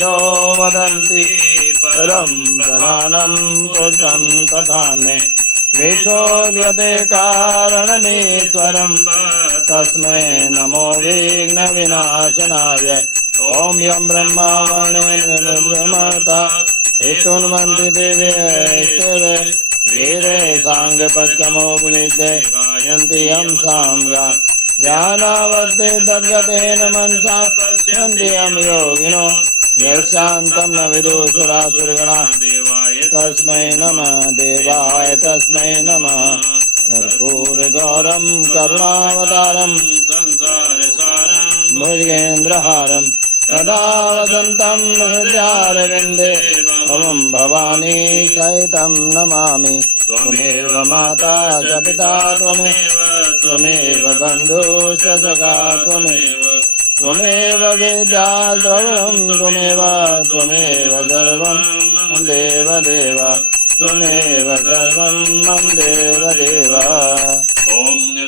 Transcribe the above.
वेदो वदन्ति परं प्रधानं पुरुषं तथान्ये विशोध्यते कारणमीश्वरं तस्मै नमो विघ्नविनाशनाय ॐ यं ब्रह्मा वर्णेन हेतुन्वन्ति दिव्यैश्वर्ये वेदे साङ्गपद्कमोपनिषदे गायन्ति यं साम्गा ध्यानावस्थे तद्गतेन मनसा पश्यन्ति यं योगिनो यशान्तं न विदुषुरासुरगणा तस्मै नमः देवाय तस्मै नमः कर्पूरगौरं करुणावतारं संसारसारं भुजगेन्द्रहारं सदा वसन्तं हृदयारविन्दे भवं भवानी सहितं नमामि त्वमेव माता च पिता त्वमेव बन्धुश्च सखा त्वमेव विद्या द्रविणं त्वमेव सर्वं मम देव त्वमेव सर्वं मम देव